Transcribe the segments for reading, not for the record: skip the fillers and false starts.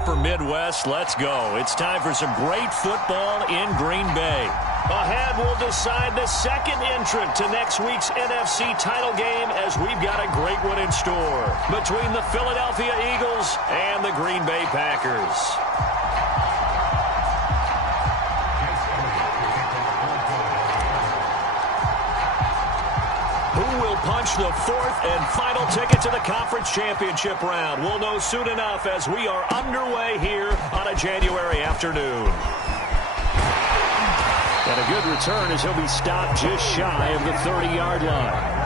upper Midwest, let's go. It's time for some great football in Green Bay. Ahead, we'll decide the second entrant to next week's NFC title game as we've got a great one in store between the Philadelphia Eagles and the Green Bay Packers. Who will punch the fourth and final ticket to the conference championship round? We'll know soon enough as we are underway here on a January afternoon. And a good return as he'll be stopped just shy of the 30-yard line.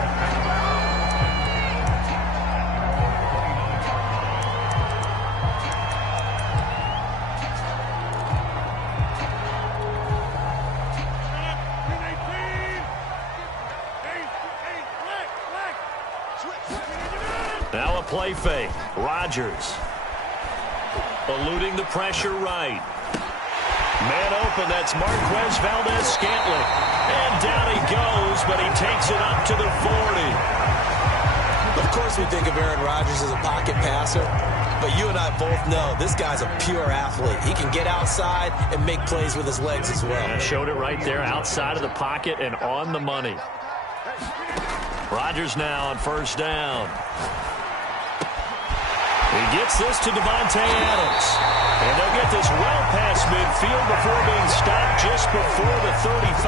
Now a play fake. Rodgers eluding the pressure right. Man open, that's Marquez Valdez-Scantling. And down he goes, but he takes it up to the 40. Of course we think of Aaron Rodgers as a pocket passer, but you and I both know this guy's a pure athlete. He can get outside and make plays with his legs as well. I showed it right there, outside of the pocket and on the money. Rodgers now on first down. He gets this to Devontae Adams. And they'll get this well past midfield before being stopped just before the 35.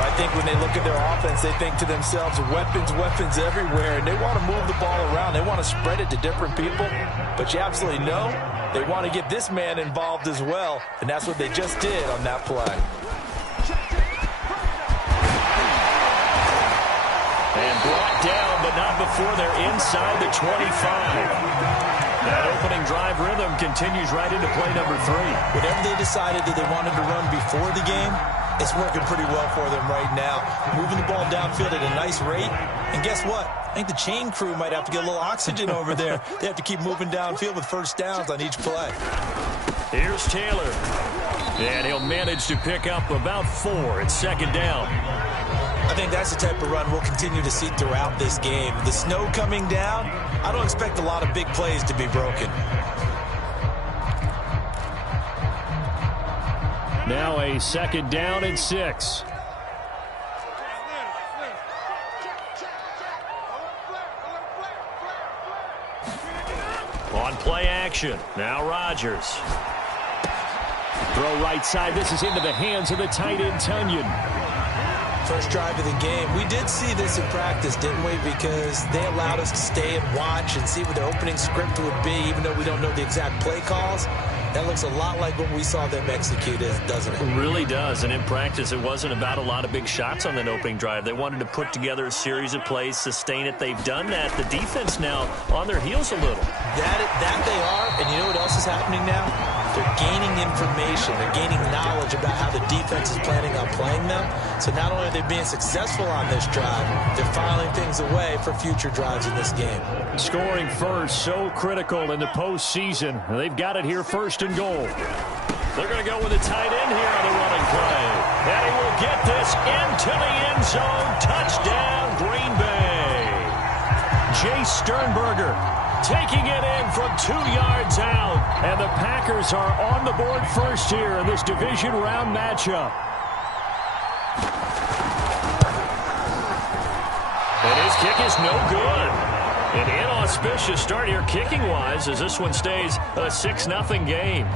I think when they look at their offense, they think to themselves, weapons, weapons everywhere, and they want to move the ball around. They want to spread it to different people. But you absolutely know they want to get this man involved as well, and that's what they just did on that play. And brought down, but not before they're inside the 25. That opening drive rhythm continues right into play number 3. Whatever they decided that they wanted to run before the game, it's working pretty well for them right now. Moving the ball downfield at a nice rate. And guess what? I think the chain crew might have to get a little oxygen over there. They have to keep moving downfield with first downs on each play. Here's Taylor. And he'll manage to pick up about 4 at second down. I think that's the type of run we'll continue to see throughout this game. The snow coming down, I don't expect a lot of big plays to be broken. Now a second down and 6. On play action. Now Rodgers. Throw right side. This is into the hands of the tight end, Tunyon. First drive of the game. We did see this in practice, didn't we? Because they allowed us to stay and watch and see what their opening script would be, even though we don't know the exact play calls. That looks a lot like what we saw them execute, doesn't it? It really does. And in practice, it wasn't about a lot of big shots on that opening drive. They wanted to put together a series of plays, sustain it. They've done that. The defense now on their heels a little. That they are. And you know what else is happening now? They're gaining information. They're gaining knowledge about how the defense is planning on playing them. So not only are they being successful on this drive, they're filing things away for future drives in this game. Scoring first, so critical in the postseason. They've got it here first and goal. They're going to go with a tight end here on the running play. And he will get this into the end zone. Touchdown, Green Bay. Jace Sternberger taking it in from 2 yards out. And the Packers are on the board first here in this division round matchup. And his kick is no good. An inauspicious start here kicking-wise as this one stays a 6-0 game.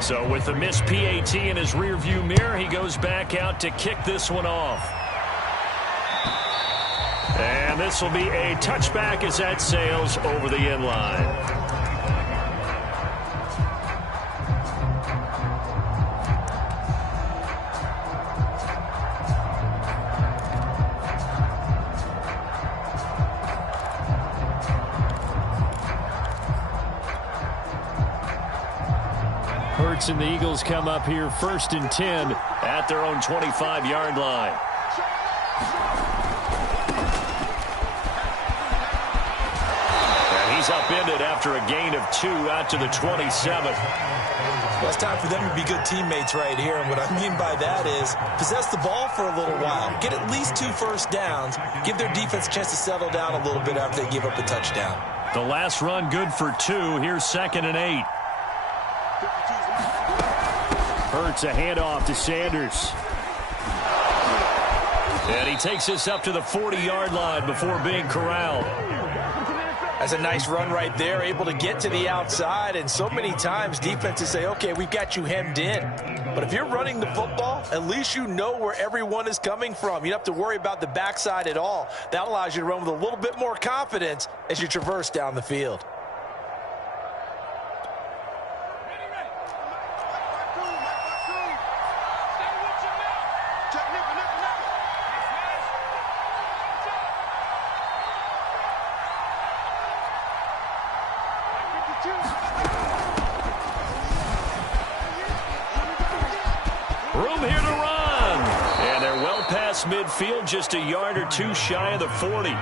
So with the missed PAT in his rearview mirror, he goes back out to kick this one off. And this will be a touchback as that sails over the end line. Hurts and the Eagles come up here first and 10 at their own 25-yard line. He's upended after a gain of 2 out to the 27. Well, it's time for them to be good teammates right here. And what I mean by that is possess the ball for a little while. Get at least 2 first downs. Give their defense a chance to settle down a little bit after they give up a touchdown. The last run good for 2. Here's 2nd and 8. Hurts a handoff to Sanders. And he takes this up to the 40-yard line before being corralled. That's a nice run right there, able to get to the outside. And so many times defenses say, okay, we've got you hemmed in. But if you're running the football, at least you know where everyone is coming from. You don't have to worry about the backside at all. That allows you to run with a little bit more confidence as you traverse down the field. Room here to run. And they're well past midfield, just a yard or 2 shy of the 40.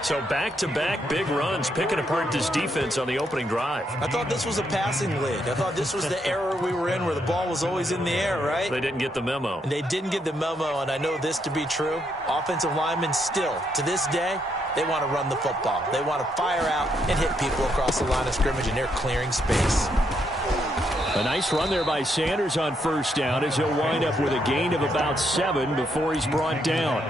So back-to-back big runs, picking apart this defense on the opening drive. I thought this was a passing league. I thought this was the era we were in where the ball was always in the air, right? They didn't get the memo. And they didn't get the memo, and I know this to be true. Offensive linemen still, to this day, they want to run the football. They want to fire out and hit people across the line of scrimmage, and they're clearing space. A nice run there by Sanders on first down as he'll wind up with a gain of about 7 before he's brought down.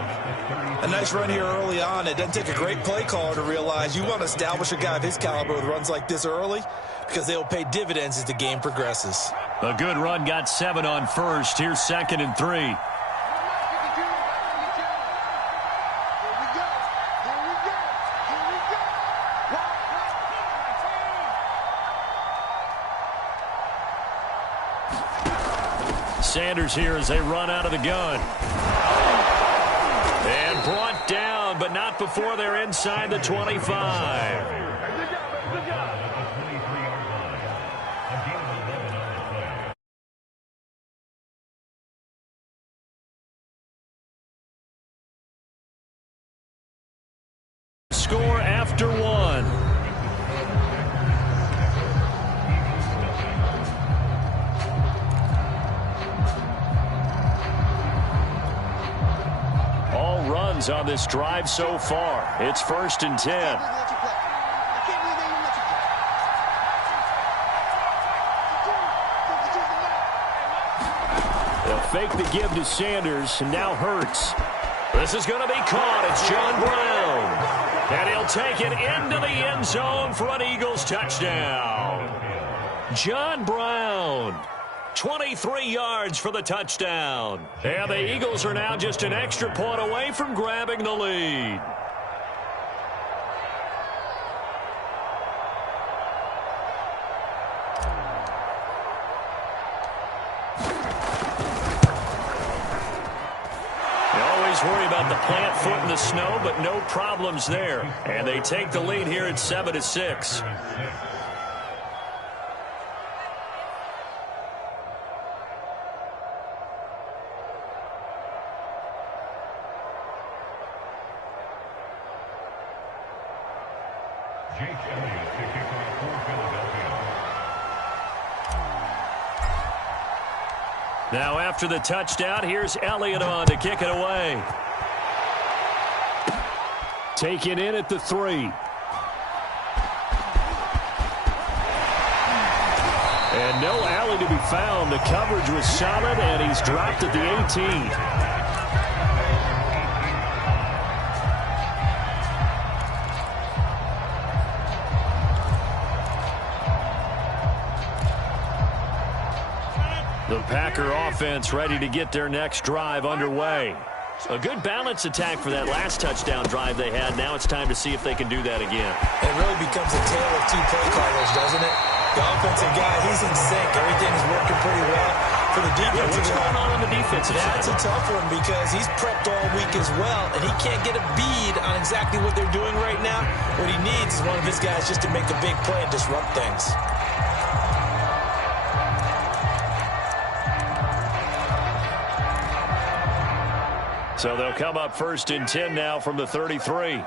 A nice run here early on. It doesn't take a great play caller to realize you want to establish a guy of his caliber with runs like this early because they'll pay dividends as the game progresses. A good run got 7 on first. Here's 2nd and 3. Sanders here as they run out of the gun. And brought down, but not before they're inside the 25. Score after 1. Runs on this drive so far. It's 1st and 10. They'll fake the give to Sanders, and now Hurts. This is going to be caught. It's John Brown. And he'll take it into the end zone for an Eagles touchdown. John Brown. 23 yards for the touchdown. And the Eagles are now just an extra point away from grabbing the lead. You always worry about the plant foot in the snow, but no problems there. And they take the lead here at 7-6. Now after the touchdown, here's Elliott on to kick it away. Taken in at the 3. And no alley to be found. The coverage was solid, and he's dropped at the 18. The Packer offense ready to get their next drive underway. A good balance attack for that last touchdown drive they had. Now it's time to see if they can do that again. It really becomes a tale of 2 play callers, doesn't it? The offensive guy, he's in sync. Everything is working pretty well. For the defensive what's going on the defensive side? That's a tough one because he's prepped all week as well, and he can't get a bead on exactly what they're doing right now. What he needs is one of his guys just to make a big play and disrupt things. So they'll come up 1st and 10 now from the 33.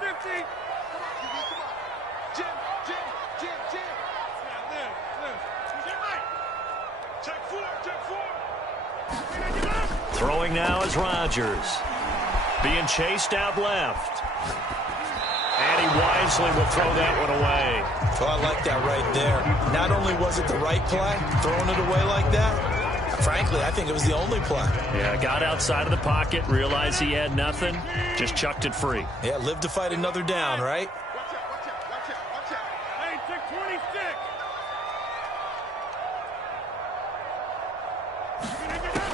Throwing now is Rodgers. Being chased out left. And he wisely will throw that one away. Oh, I like that right there. Not only was it the right play, throwing it away like that, frankly, I think it was the only play. Yeah, got outside of the pocket, realized he had nothing, just chucked it free. Yeah, live to fight another down, right?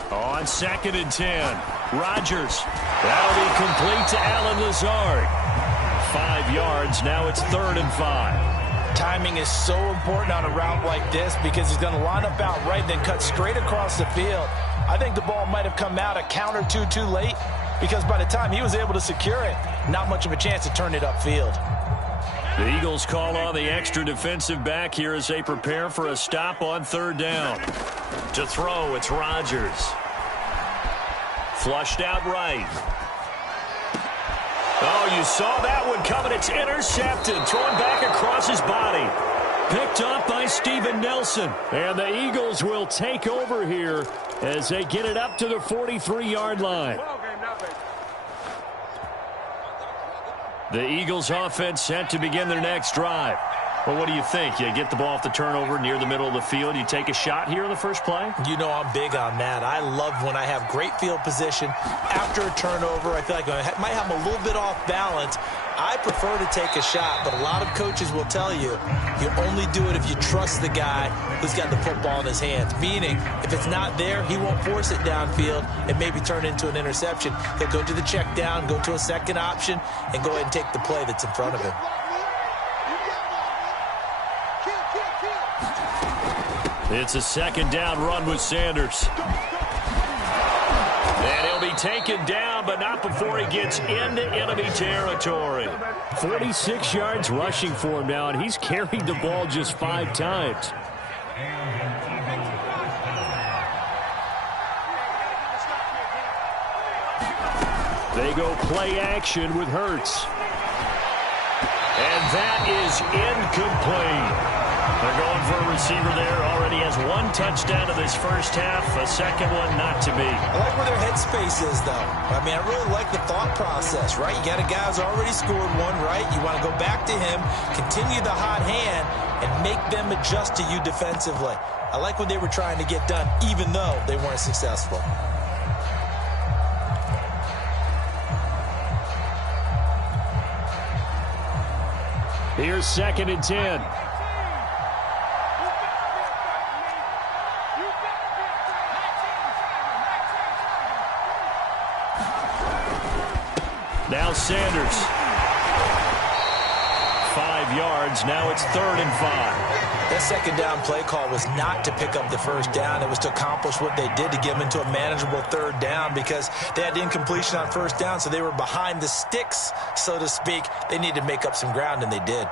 On 2nd and 10, Rodgers. That'll be complete to Allen Lazard. 5 yards, now it's 3rd and 5. Timing is so important on a route like this because he's going to line up out right, then cut straight across the field. I think the ball might have come out a count or two too late because by the time he was able to secure it, not much of a chance to turn it upfield. The Eagles call on the extra defensive back here as they prepare for a stop on 3rd down. To throw, it's Rodgers. Flushed out right. Oh, you saw that one coming. It's intercepted. Thrown back across his body. Picked up by Steven Nelson. And the Eagles will take over here as they get it up to the 43-yard line. The Eagles offense set to begin their next drive. Well, what do you think? You get the ball off the turnover near the middle of the field. You take a shot here in the first play? You know I'm big on that. I love when I have great field position. After a turnover, I feel like I might have a little bit off balance. I prefer to take a shot, but a lot of coaches will tell you, you only do it if you trust the guy who's got the football in his hands. Meaning, if it's not there, he won't force it downfield and maybe turn it into an interception. He'll go to the check down, go to a second option, and go ahead and take the play that's in front of him. It's a 2nd down run with Sanders. And he'll be taken down, but not before he gets into enemy territory. 46 yards rushing for him now, and he's carried the ball just 5 times. They go play action with Hurts. And that is incomplete. They're going for a receiver there. Already has 1 touchdown in this first half. A second one not to be. I like where their headspace is, though. I mean, I really like the thought process, right? You got a guy who's already scored 1, right? You want to go back to him, continue the hot hand, and make them adjust to you defensively. I like what they were trying to get done, even though they weren't successful. Here's 2nd and 10. Now Sanders. 5 yards. Now it's 3rd and 5. That 2nd down play call was not to pick up the 1st down. It was to accomplish what they did to get them into a manageable 3rd down because they had incompletion on 1st down, so they were behind the sticks, so to speak. They needed to make up some ground, and they did.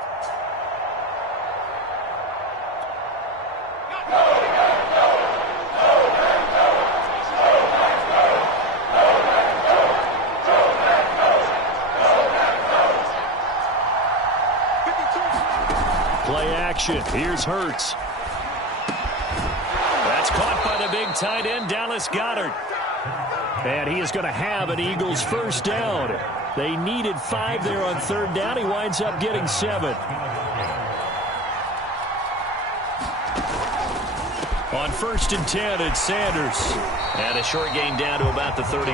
Here's Hurts. That's caught by the big tight end, Dallas Goedert. And he is going to have an Eagles 1st down. They needed 5 there on 3rd down. He winds up getting 7. On 1st and 10, it's Sanders. And a short gain down to about the 33.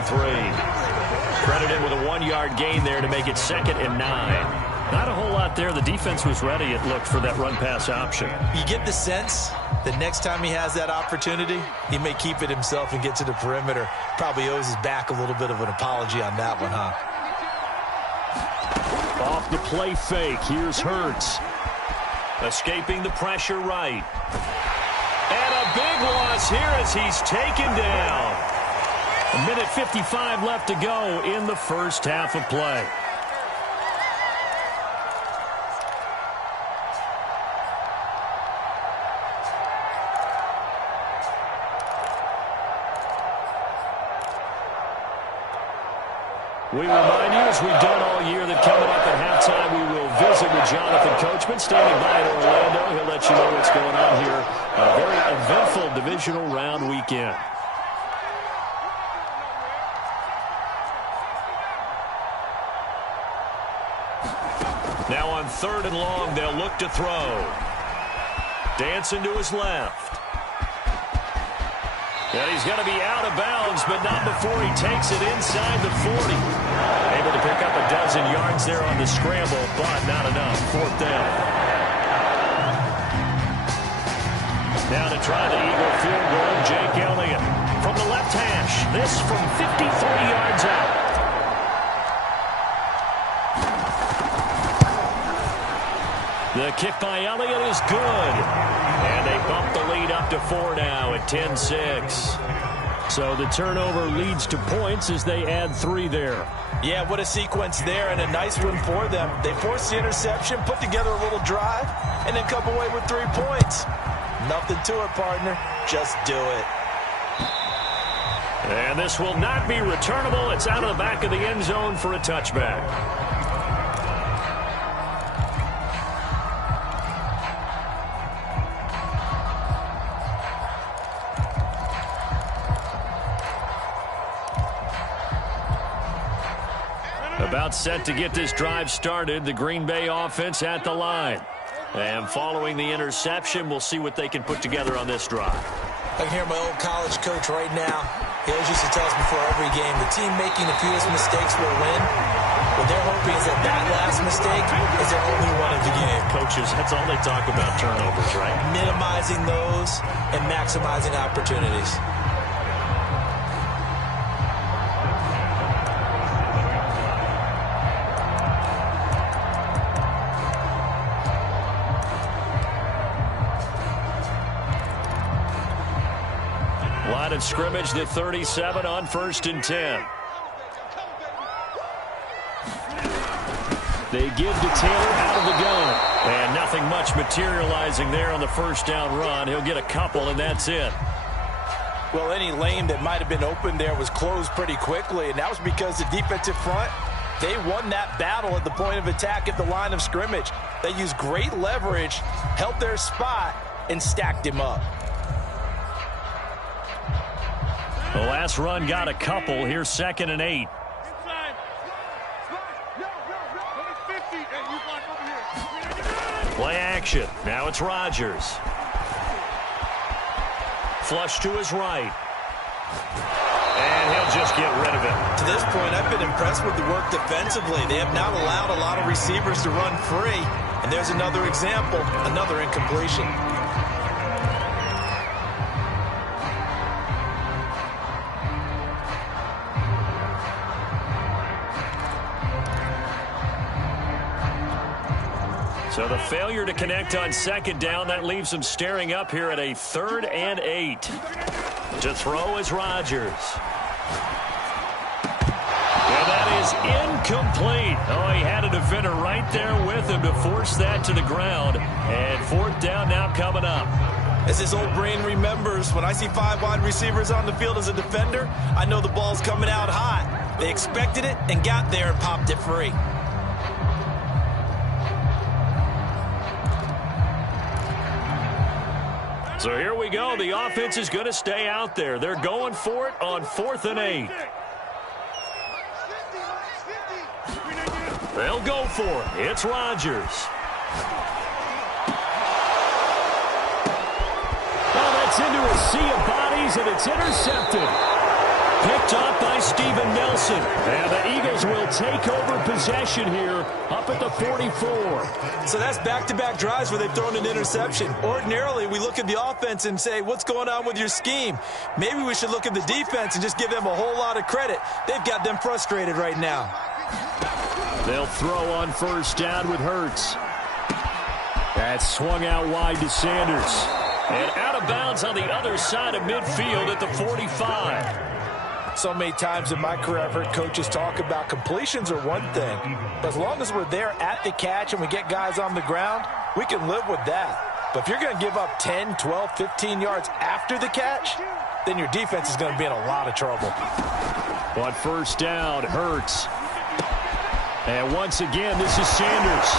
Credited with a 1-yard gain there to make it 2nd and 9. Not a whole lot there. The defense was ready, it looked, for that run-pass option. You get the sense that next time he has that opportunity, he may keep it himself and get to the perimeter. Probably owes his back a little bit of an apology on that one, huh? Off the play fake, here's Hurts. Escaping the pressure right. And a big loss here as he's taken down. 1:55 left to go in the first half of play. We remind you, as we've done all year, that coming up at halftime, we will visit with Jonathan Coachman, standing by in Orlando. He'll let you know what's going on here. A very eventful divisional round weekend. Now on 3rd and long, they'll look to throw. Dancing to his left. And he's going to be out of bounds, but not before he takes it inside the 40. Able to pick up a dozen yards there on the scramble, but not enough. 4th down. Now to try the Eagle field goal, Jake Elliott. From the left hash, this from 53 yards out. The kick by Elliott is good. And they bump the lead up to 4 now at 10-6. So the turnover leads to points as they add 3 there. Yeah, what a sequence there, and a nice one for them. They forced the interception, put together a little drive, and then come away with 3 points. Nothing to it, partner. Just do it. And this will not be returnable. It's out of the back of the end zone for a touchback. About set to get this drive started. The Green Bay offense at the line. And following the interception, we'll see what they can put together on this drive. I can hear my old college coach right now. He always used to tell us before every game, the team making the fewest mistakes will win. What they're hoping is that that last mistake is their only one of the game. Coaches, that's all they talk about, turnovers, right? Minimizing those and maximizing opportunities. Line of scrimmage, the 37 on 1st and 10. They give to Taylor out of the gun. And nothing much materializing there on the 1st down run. He'll get a couple, and that's it. Well, any lane that might have been open there was closed pretty quickly, and that was because the defensive front, they won that battle at the point of attack at the line of scrimmage. They used great leverage, held their spot, and stacked him up. The last run got a couple. Here's 2nd and 8. Play action. Now it's Rodgers. Flush to his right. And he'll just get rid of it. To this point, I've been impressed with the work defensively. They have not allowed a lot of receivers to run free. And there's another example, another incompletion. So the failure to connect on 2nd down, that leaves them staring up here at a 3rd and 8. To throw is Rodgers. And that is incomplete. Oh, he had a defender right there with him to force that to the ground. And 4th down now coming up. As his old brain remembers, when I see 5 wide receivers on the field as a defender, I know the ball's coming out hot. They expected it and got there and popped it free. So here we go. The offense is going to stay out there. They're going for it on 4th and 8. They'll go for it. It's Rodgers. Oh, that's into a sea of bodies, and it's intercepted. Picked up by Steven Nelson. And the Eagles will take over possession here up at the 44. So that's back-to-back drives where they've thrown an interception. Ordinarily, we look at the offense and say, what's going on with your scheme? Maybe we should look at the defense and just give them a whole lot of credit. They've got them frustrated right now. They'll throw on 1st down with Hurts. That's swung out wide to Sanders. And out of bounds on the other side of midfield at the 45. So many times in my career, I've heard coaches talk about completions are one thing. But as long as we're there at the catch and we get guys on the ground, we can live with that. But if you're going to give up 10, 12, 15 yards after the catch, then your defense is going to be in a lot of trouble. On 1st down, Hurts. And once again, this is Sanders.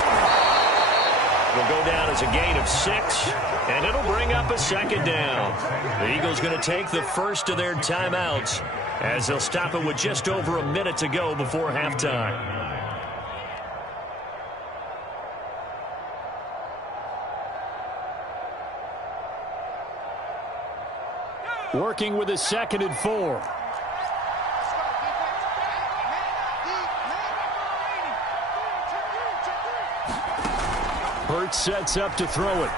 It'll go down as a gain of 6, and it'll bring up a 2nd down. The Eagles going to take the first of their timeouts as they'll stop it with just over a minute to go before halftime. Working with a 2nd and 4. Hurts sets up to throw it.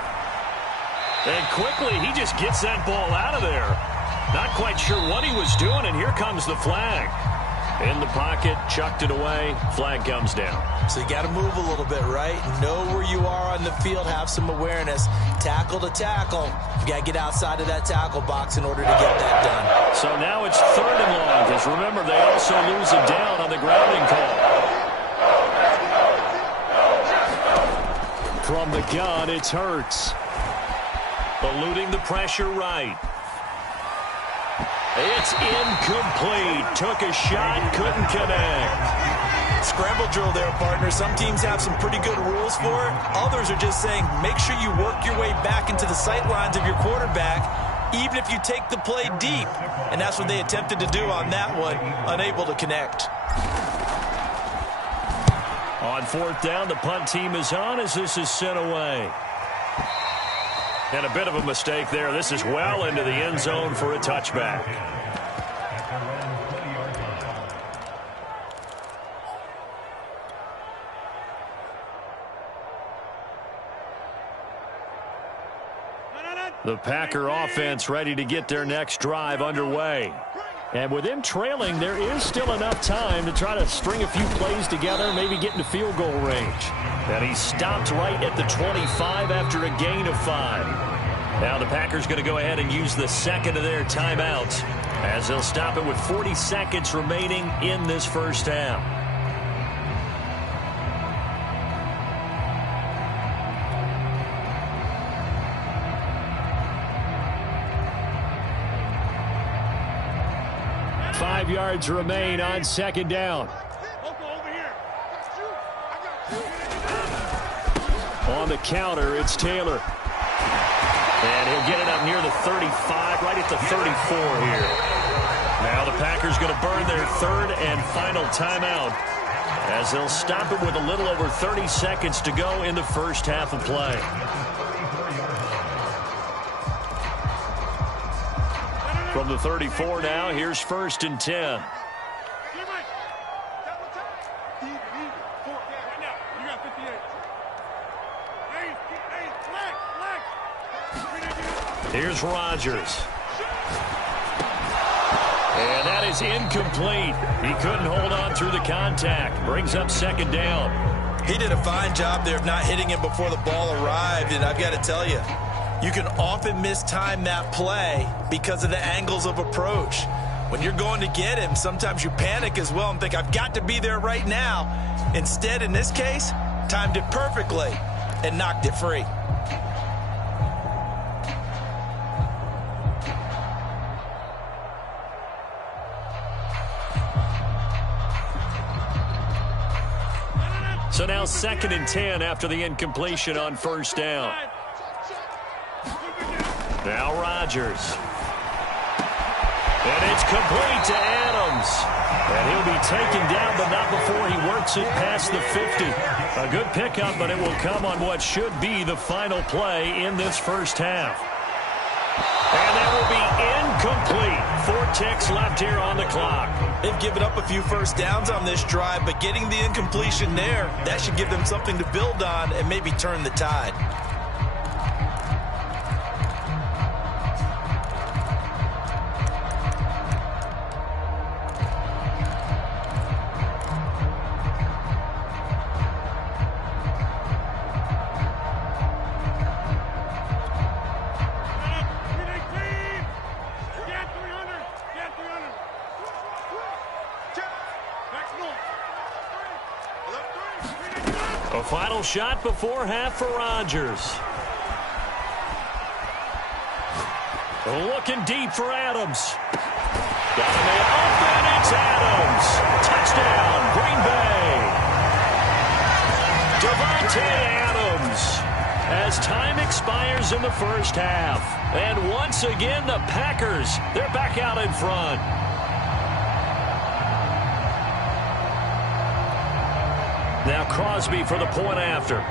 And quickly, he just gets that ball out of there. Not quite sure what he was doing, and here comes the flag. In the pocket, chucked it away, flag comes down. So you got to move a little bit, right? Know where you are on the field, have some awareness. Tackle to tackle. You got to get outside of that tackle box in order to get that done. So now it's 3rd and long, because remember, they also lose it down on the grounding call. From the gun, it's Hurts. Eluding the pressure right. It's incomplete. Took a shot, couldn't connect. Scramble drill there, partner. Some teams have some pretty good rules for it. Others are just saying, make sure you work your way back into the sight lines of your quarterback, even if you take the play deep. And that's what they attempted to do on that one, unable to connect. On 4th down, the punt team is on as this is sent away. And a bit of a mistake there. This is well into the end zone for a touchback. The Packer offense ready to get their next drive underway. And with them trailing, there is still enough time to try to string a few plays together, maybe get into field goal range. And he stopped right at the 25 after a gain of 5. Now the Packers going to go ahead and use the 2nd of their timeouts as they'll stop it with 40 seconds remaining in this first half. Five yards remain on 2nd down. On the counter, it's Taylor. And he'll get it up near the 35, right at the 34 here. Now the Packers going to burn their 3rd and final timeout as they'll stop it with a little over 30 seconds to go in the first half of play. From the 34 now, here's 1st and 10. Here's Rodgers. And that is incomplete. He couldn't hold on through the contact. Brings up 2nd down. He did a fine job there of not hitting it before the ball arrived, and I've got to tell you, you can often mistime that play because of the angles of approach. When you're going to get him, sometimes you panic as well and think, I've got to be there right now. Instead, in this case, timed it perfectly and knocked it free. So now 2nd and 10 after the incompletion on 1st down. Now Rodgers. And it's complete to Adams. And he'll be taken down, but not before he works it past the 50. A good pickup, but it will come on what should be the final play in this first half. And that will be incomplete. 4 ticks left here on the clock. They've given up a few first downs on this drive, but getting the incompletion there, that should give them something to build on and maybe turn the tide. A final shot before half for Rodgers. Looking deep for Adams. Got a man open, it's Adams. Touchdown, Green Bay. Devontae Adams. As time expires in the first half. And once again, the Packers, they're back out in front. Now Crosby for the point after.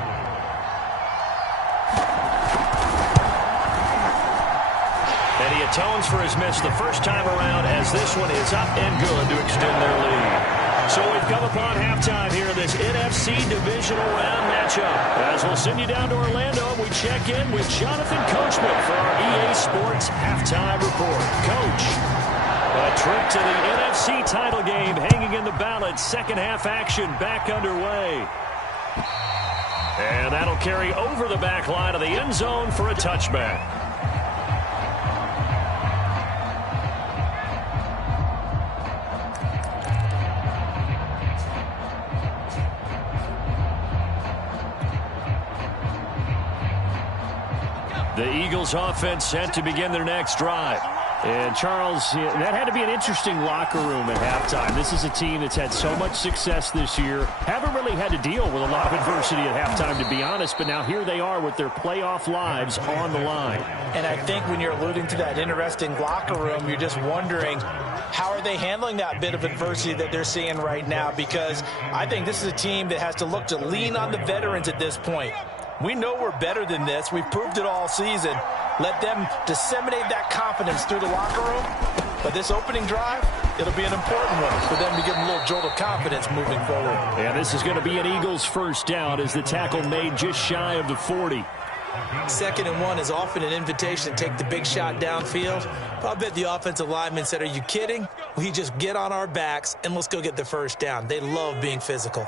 And he atones for his miss the first time around as this one is up and good to extend their lead. So we've come upon halftime here in this NFC Divisional Round matchup. As we'll send you down to Orlando, and we check in with Jonathan Coachman for our EA Sports Halftime Report. Coach, a trip to the NFC title game hanging in the balance. Second half action back underway. And that'll carry over the back line of the end zone for a touchback. The Eagles offense set to begin their next drive. And, Charles, that had to be an interesting locker room at halftime. This is a team that's had so much success this year. Haven't really had to deal with a lot of adversity at halftime, to be honest. But now here they are with their playoff lives on the line. And I think when you're alluding to that interesting locker room, you're just wondering, how are they handling that bit of adversity that they're seeing right now? Because I think this is a team that has to look to lean on the veterans at this point. We know we're better than this. We've proved it all season. Let them disseminate that confidence through the locker room. But this opening drive, it'll be an important one for them to give them a little jolt of confidence moving forward. And this is going to be an Eagles first down as the tackle made just shy of the 40. 2nd and 1 is often an invitation to take the big shot downfield. But I bet the offensive lineman said, are you kidding? We just get on our backs and let's go get the first down. They love being physical.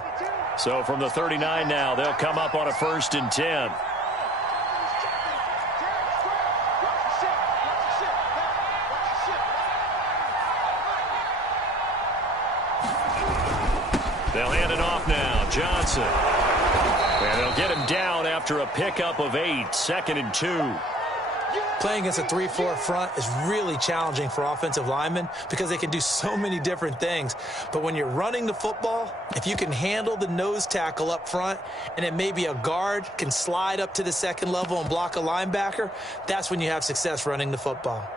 So from the 39 now, they'll come up on a 1st and 10. They'll hand it off now. Johnson. And they'll get him down after a pickup of 8. 2nd and 2. Playing against a 3-4 front is really challenging for offensive linemen because they can do so many different things. But when you're running the football, if you can handle the nose tackle up front and then maybe a guard can slide up to the 2nd level and block a linebacker, that's when you have success running the football.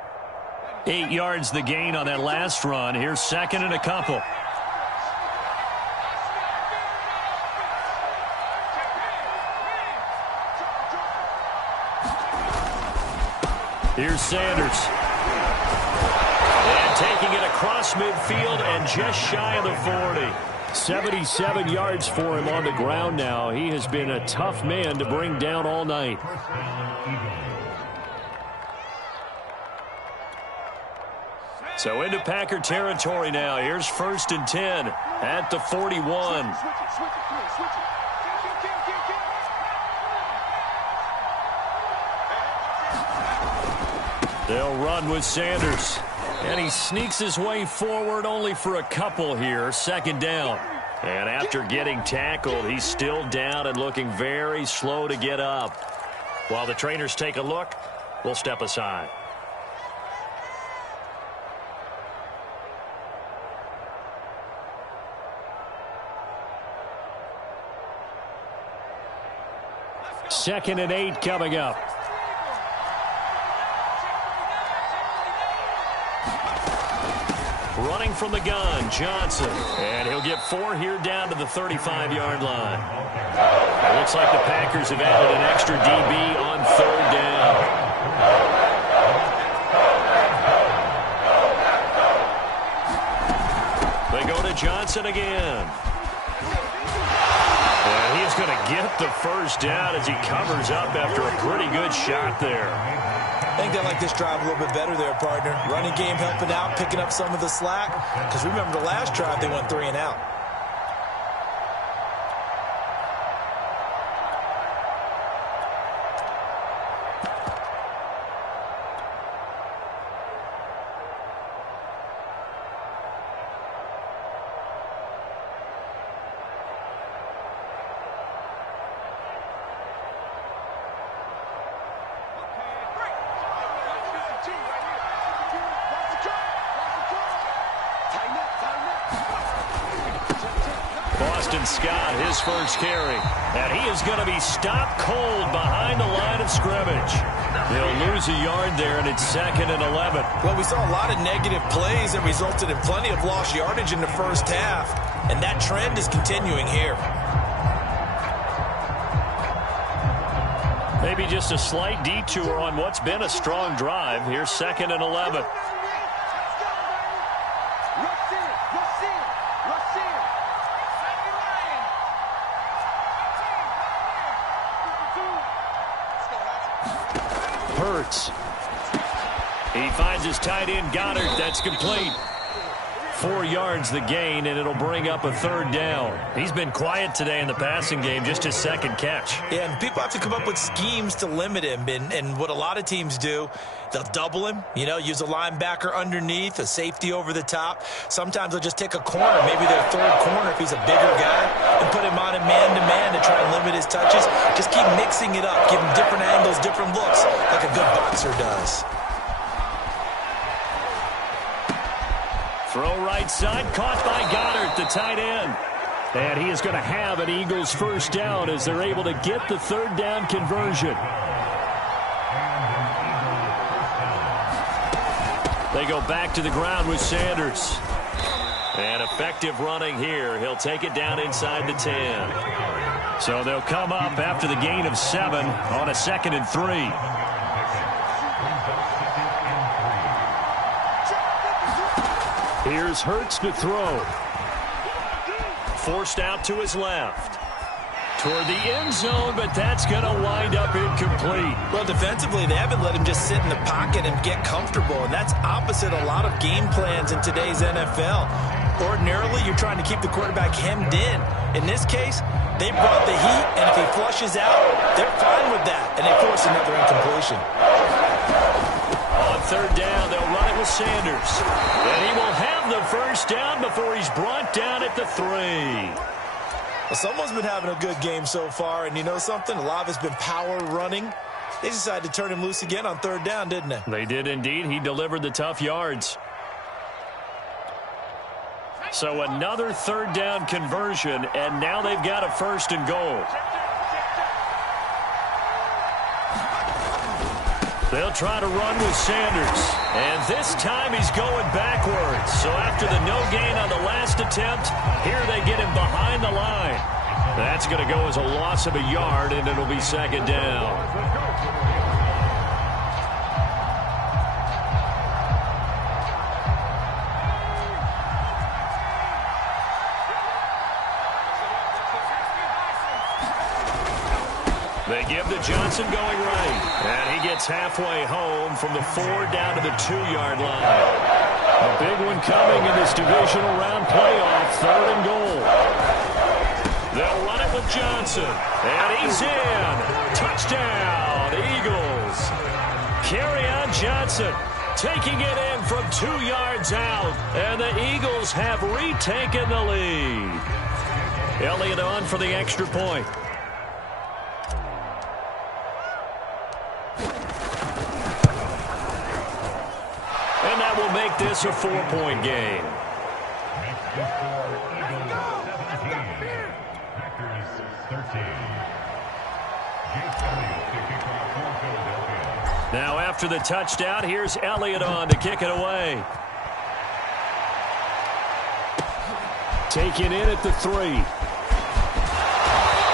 8 yards the gain on that last run. Here's 2nd and a couple. Here's Sanders. And taking it across midfield and just shy of the 40. 77 yards for him on the ground now. He has been a tough man to bring down all night. So into Packer territory now. Here's 1st and 10 at the 41. They'll run with Sanders. And he sneaks his way forward only for a couple here. 2nd down. And after getting tackled, he's still down and looking very slow to get up. While the trainers take a look, we'll step aside. Second and 8 coming up. Running from the gun, Johnson. And he'll get 4 here down to the 35-yard line. It looks like the Packers have added an extra DB on 3rd down. They go to Johnson again. And he's going to get the first down as he covers up after a pretty good shot there. I think they like this drive a little bit better there, partner. Running game helping out, picking up some of the slack. Because remember the last drive, they went 3 and out. Scott, his first carry. And he is going to be stopped cold behind the line of scrimmage. They'll lose a yard there, and it's 2nd and 11. Well, we saw a lot of negative plays that resulted in plenty of lost yardage in the first half. And that trend is continuing here. Maybe just a slight detour on what's been a strong drive. Here's 2nd and 11. Hurts. He finds his tight end, Goddard. That's complete. 4 yards the gain, and it'll bring up a 3rd down. He's been quiet today in the passing game, just his 2nd catch. Yeah, and people have to come up with schemes to limit him, and what a lot of teams do, they'll double him, use a linebacker underneath, a safety over the top. Sometimes they'll just take a corner, maybe their 3rd corner if he's a bigger guy, and put him on a man-to-man to try and limit his touches. Just keep mixing it up, give him different angles, different looks, like a good boxer does. Throw right side, caught by Goddard, the tight end. And he is going to have an Eagles 1st down as they're able to get the 3rd down conversion. They go back to the ground with Sanders. And effective running here. He'll take it down inside the 10. So they'll come up after the gain of 7 on a 2nd and 3. Here's Hurts to throw. Forced out to his left. Toward the end zone, but that's going to wind up incomplete. Well, defensively, they haven't let him just sit in the pocket and get comfortable, and that's opposite a lot of game plans in today's NFL. Ordinarily, you're trying to keep the quarterback hemmed in. In this case, they brought the heat, and if he flushes out, they're fine with that, and they force another incompletion. On 3rd down, they'll run it with Sanders. And he will have the 1st down before he's brought down at the 3. Well, someone's been having a good game so far, and you know something? A lot of it's been power running. They decided to turn him loose again on 3rd down, didn't they? They did indeed. He delivered the tough yards. So another 3rd down conversion, and now they've got a 1st and goal. They'll try to run with Sanders. And this time he's going backwards. So after the no gain on the last attempt, here they get him behind the line. That's going to go as a loss of a yard, and it'll be 2nd down. They give to Johnson going right. And he gets halfway home from the 4 down to the 2-yard line. A big one coming in this divisional round playoff, 3rd and goal. They'll run it with Johnson. And he's in. Touchdown, Eagles. Kerryon Johnson taking it in from 2 yards out. And the Eagles have retaken the lead. Elliott on for the extra point. Will make this a 4-point game. Now after the touchdown, here's Elliott on to kick it away. Taken in at the 3.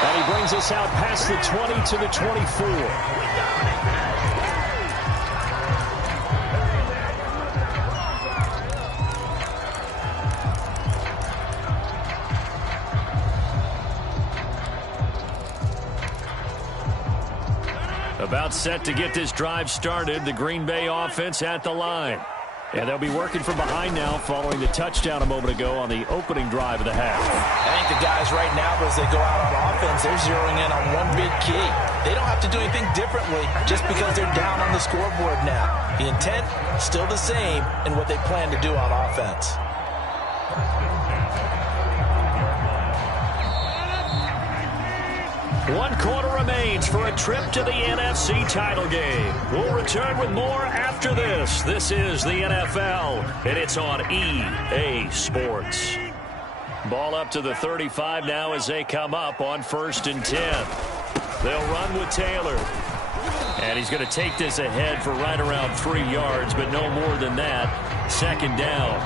And he brings us out past the 20 to the 24. About set to get this drive started. The Green Bay offense at the line. And they'll be working from behind now following the touchdown a moment ago on the opening drive of the half. I think the guys right now, as they go out on offense, they're zeroing in on one big key. They don't have to do anything differently just because they're down on the scoreboard now. The intent, still the same in what they plan to do on offense. 1 quarter remains for a trip to the NFC title game. We'll return with more after this. This is the NFL, and it's on EA Sports. Ball up to the 35 now as they come up on 1st and 10. They'll run with Taylor. And he's going to take this ahead for right around 3 yards, but no more than that. 2nd down.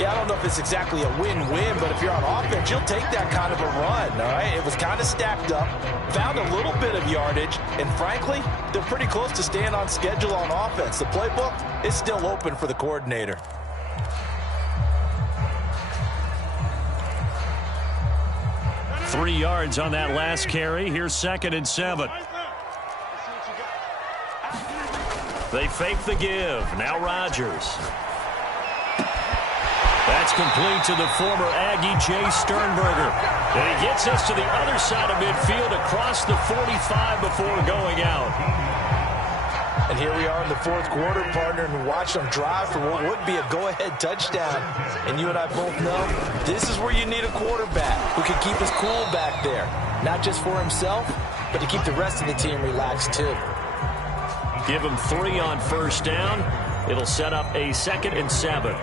Yeah, I don't know if it's exactly a win-win, but if you're on offense, you'll take that kind of a run, all right? It was kind of stacked up, found a little bit of yardage, and frankly, they're pretty close to staying on schedule on offense. The playbook is still open for the coordinator. Three yards on that last carry. Here's 2nd and 7. They fake the give. Now Rodgers. That's complete to the former Aggie, Jay Sternberger. And he gets us to the other side of midfield across the 45 before going out. And here we are in the 4th quarter, partner, and watch them drive for what would be a go-ahead touchdown. And you and I both know this is where you need a quarterback who can keep his cool back there. Not just for himself, but to keep the rest of the team relaxed too. Give him 3 on 1st down. It'll set up a 2nd and 7.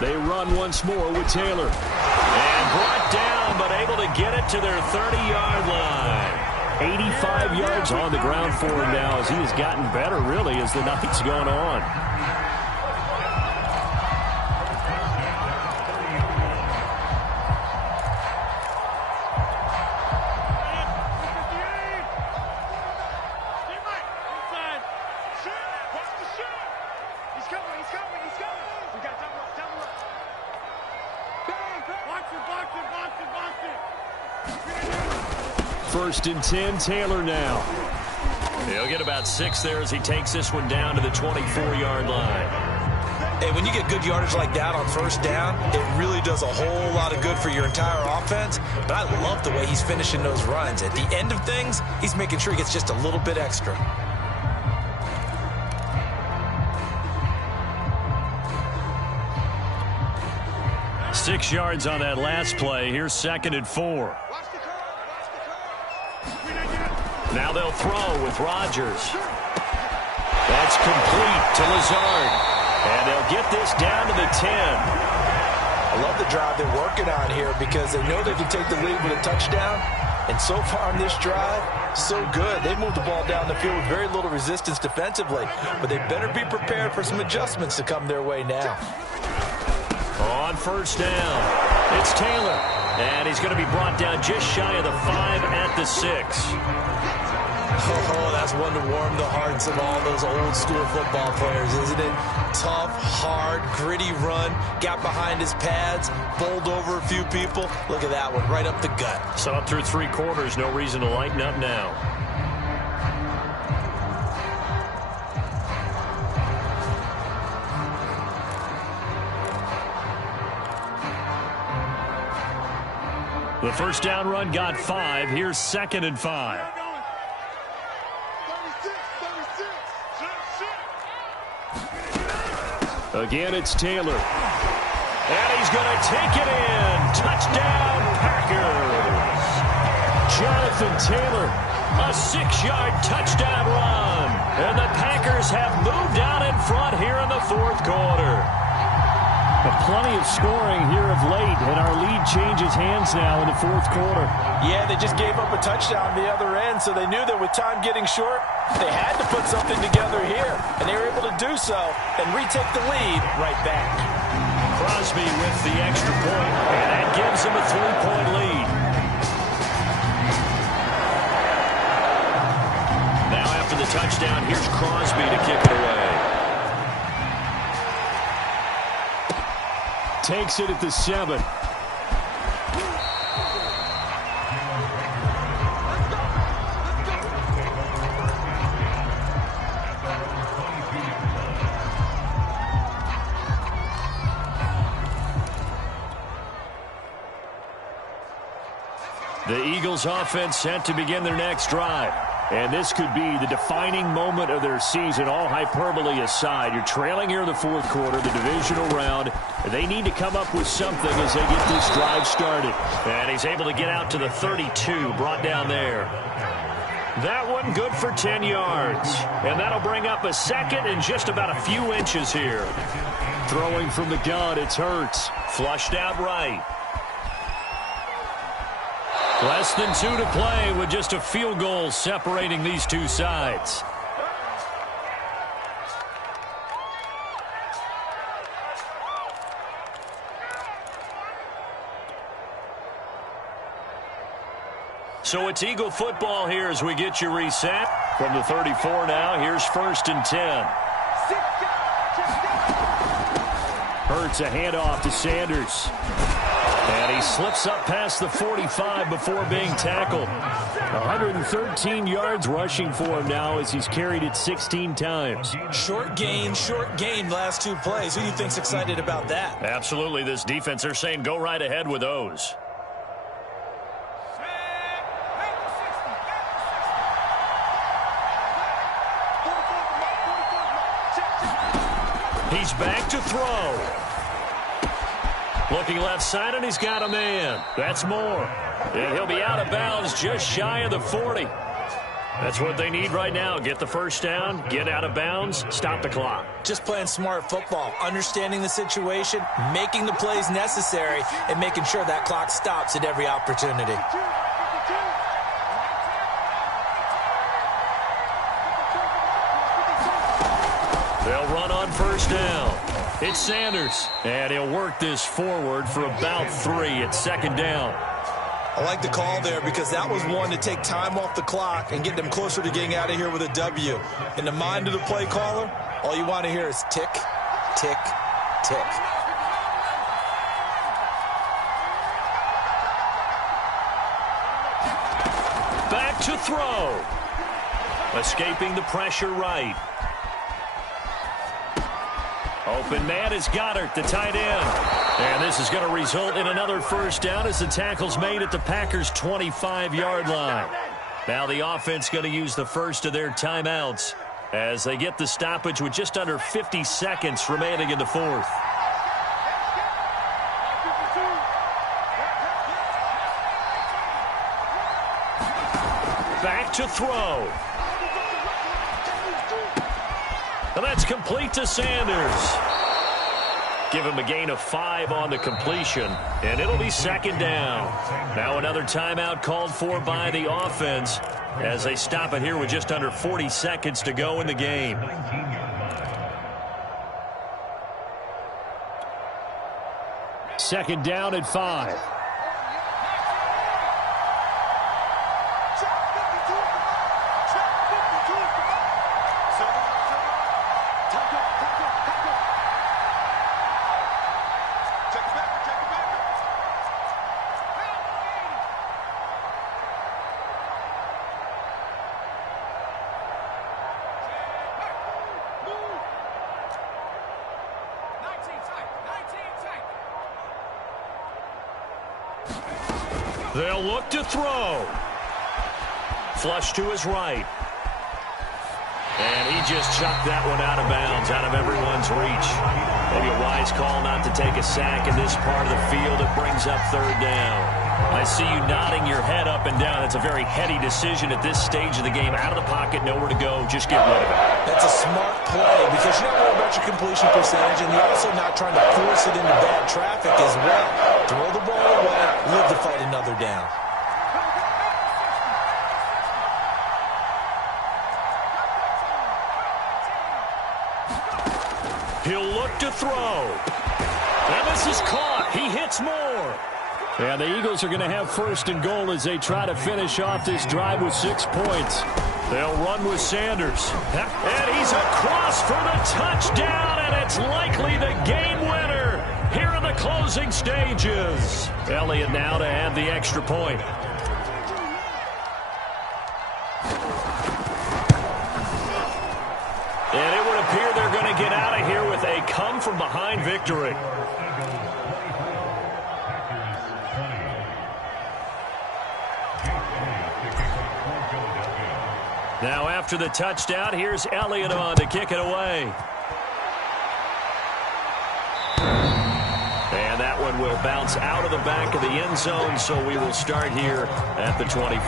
They run once more with Taylor. And brought down, but able to get it to their 30-yard line. 85 yards on the ground for him now as he has gotten better, really, as the night's gone on. First and 10, Taylor now. He'll get about 6 there as he takes this one down to the 24-yard line. Hey, when you get good yardage like that on 1st down, it really does a whole lot of good for your entire offense. But I love the way he's finishing those runs. At the end of things, he's making sure he gets just a little bit extra. Six yards on that last play. Here's 2nd and 4. Now they'll throw with Rodgers. That's complete to Lazard. And they'll get this down to the 10. I love the drive they're working on here because they know they can take the lead with a touchdown. And so far on this drive, so good. They moved the ball down the field with very little resistance defensively. But they better be prepared for some adjustments to come their way now. On 1st down, it's Taylor. And he's going to be brought down just shy of the 5 at the 6. Oh, that's one to warm the hearts of all those old school football players, isn't it? Tough, hard, gritty run, got behind his pads, bowled over a few people. Look at that one, right up the gut. So up through 3 quarters, no reason to lighten up now. The 1st down run got 5. Here's 2nd and 5. Again, it's Taylor. And he's going to take it in. Touchdown, Packers. Jonathan Taylor, a 6-yard touchdown run. And the Packers have moved out in front here in the 4th quarter. Plenty of scoring here of late, and our lead changes hands now in the 4th quarter. Yeah, they just gave up a touchdown on the other end, so they knew that with time getting short, they had to put something together here, and they were able to do so and retake the lead right back. Crosby with the extra point, and that gives them a 3-point lead. Now after the touchdown, here's Crosby to kick it away. Takes it at the 7. The Eagles offense set to begin their next drive. And this could be the defining moment of their season, all hyperbole aside. You're trailing here in the 4th quarter, the divisional round. They need to come up with something as they get this drive started. And he's able to get out to the 32, brought down there. That one good for 10 yards. And that'll bring up a second and just about a few inches here. Throwing from the gun, it's Hurts. Flushed out right. Less than 2 to play with just a field goal separating these two sides. So it's Eagle football here as we get you reset. From the 34 now, here's 1st and 10. Hurts a handoff to Sanders. And he slips up past the 45 before being tackled. 113 yards rushing for him now as he's carried it 16 times. Short gain last 2 plays. Who do you think's excited about that? Absolutely. This defense, they're saying go right ahead with those. He's back to throw. Looking left side, and he's got a man. That's Moore. And he'll be out of bounds just shy of the 40. That's what they need right now. Get the first down, get out of bounds, stop the clock. Just playing smart football, understanding the situation, making the plays necessary, and making sure that clock stops at every opportunity. They'll run on first down. It's Sanders, and he'll work this forward for about 3 at 2nd down. I like the call there because that was one to take time off the clock and get them closer to getting out of here with a W. In the mind of the play caller, all you want to hear is tick, tick, tick. Back to throw. Escaping the pressure right. Open man is Goddard, the tight end. And this is going to result in another first down as the tackle's made at the Packers' 25-yard line. Now the offense going to use the first of their timeouts as they get the stoppage with just under 50 seconds remaining in the 4th. Back to throw. And that's complete to Sanders. Give him a gain of 5 on the completion, and it'll be 2nd down. Now another timeout called for by the offense as they stop it here with just under 40 seconds to go in the game. Second down at 5. They'll look to throw. Flush to his right. And he just chucked that one out of bounds, out of everyone's reach. Maybe a wise call not to take a sack in this part of the field. It brings up 3rd down. I see you nodding your head up and down. It's a very heady decision at this stage of the game. Out of the pocket, nowhere to go. Just get rid of it. That's a smart play because you're not worried about your completion percentage, and you're also not trying to force it into bad traffic as well. Throw the ball away, live to fight another down. He'll look to throw. And this is caught. He hits Moore. And the Eagles are going to have 1st and goal as they try to finish off this drive with 6 points. They'll run with Sanders. And he's across for the touchdown, and it's likely the game winner here in the closing stages. Elliott now to add the extra point. And it would appear they're going to get out of here with a come-from-behind victory. Now after the touchdown, here's Elliott on to kick it away. And that one will bounce out of the back of the end zone, so we will start here at the 25.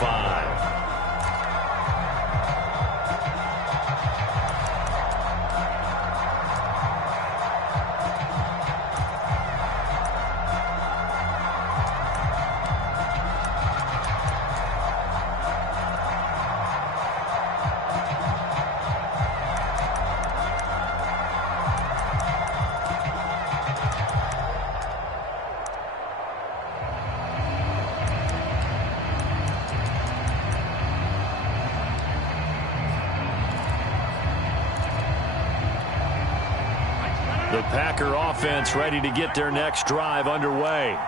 Packer offense ready to get their next drive underway.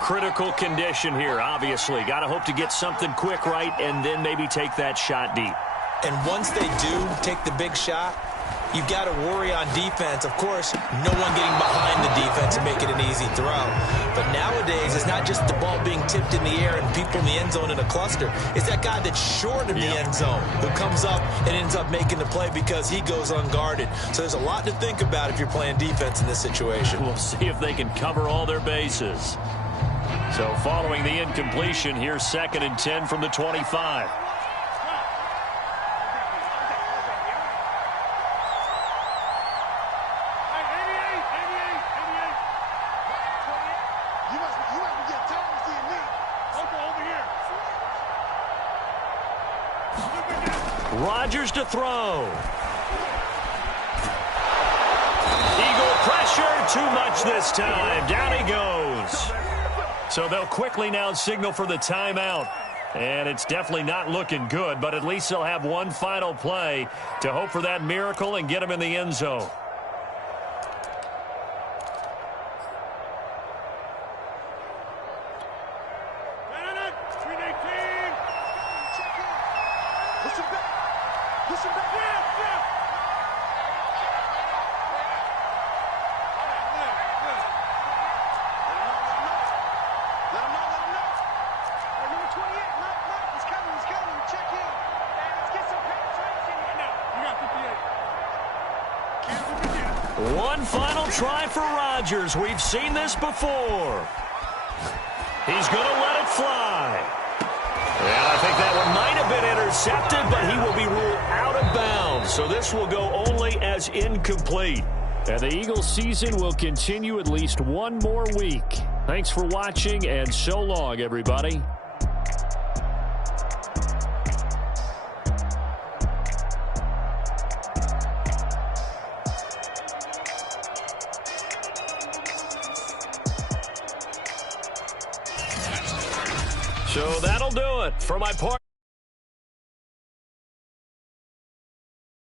Critical condition here, obviously. Got to hope to get something quick right and then maybe take that shot deep. And once they do take the big shot, you've got to worry on defense. Of course, no one getting behind the defense and make it an easy throw. But nowadays, it's not just the ball being tipped in the air and people in the end zone in a cluster. It's that guy that's short of the end zone who comes up and ends up making the play because he goes unguarded. So there's a lot to think about if you're playing defense in this situation. We'll see if they can cover all their bases. So following the incompletion, here's 2nd and 10 from the 25. Rodgers to throw. Eagle pressure, too much this time. Down he goes. So they'll quickly now signal for the timeout. And it's definitely not looking good, but at least they'll have one final play to hope for that miracle and get him in the end zone. One final try for Rodgers. We've seen this before. He's going to let it fly. And I think that one might have been intercepted, but he will be ruled out of bounds. So this will go only as incomplete. And the Eagles season will continue at least one more week. Thanks for watching, and so long, everybody. So that'll do it for my part.